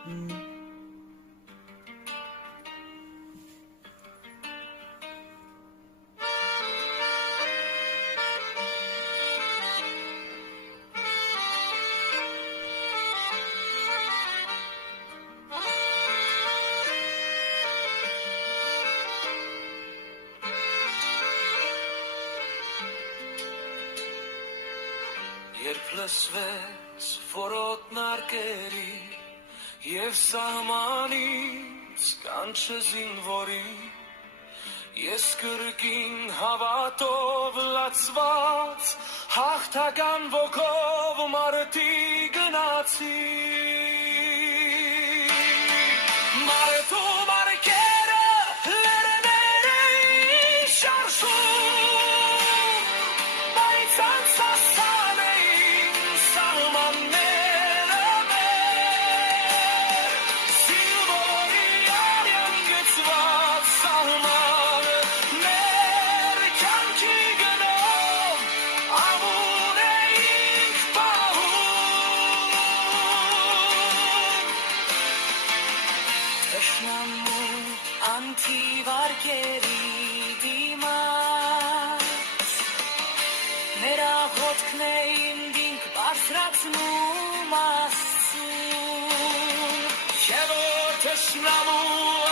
Երբ լսվեց որոտ նարկերի և սահմանից կանչը զինվորի ես կրկին հավատով լացված հաղթական ոգով մարտի գնացի Մարդու մարկերը լերները ինչ շարժում բայց անսասան էին սահմանները մեր զինվորի արյան գծված սահմանը մեր կյանքի գնով ամուն էինք պահում Թշնամու անթիվարկերի դիմաց մեր աղոթքն էին դինք բարձրացնում Աստծուն Եվ որ թշնամու